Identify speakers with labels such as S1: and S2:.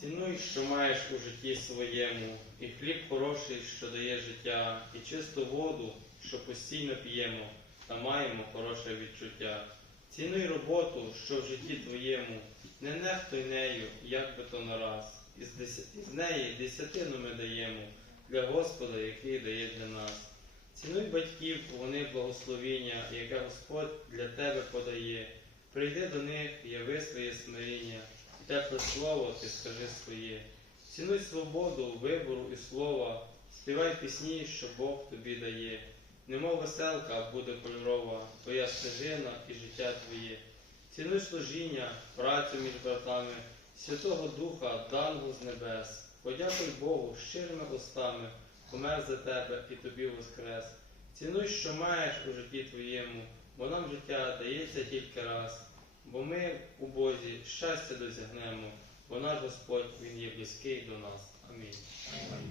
S1: Цінуй, що маєш у житті своєму, і хліб хороший, що дає життя, і чисту воду, що постійно п'ємо, та маємо хороше відчуття. Цінуй роботу, що в житті твоєму, не нехтуй нею, як би то не раз. Із, деся... Із неї десятину ми даємо для Господа, який дає для нас. Цінуй батьків, вони благословіння, яке Господь для тебе подає. Прийди до них, яви своє смиріння, тепле слово ти скажи своє. Цінуй свободу, вибору і слова, співай пісні, що Бог тобі дає. Немов веселка буде кольорова, твоя стежина і життя твоє. Цінуй служіння, працю між братами, Святого Духа, даного з небес. Подякуй Богу щирими устами, помер за тебе і тобі воскрес. Цінуй, що маєш у житті твоєму, бо нам життя дається тільки раз. Бо ми у Бозі щастя досягнемо, бо наш Господь Він є близький до нас. Амінь.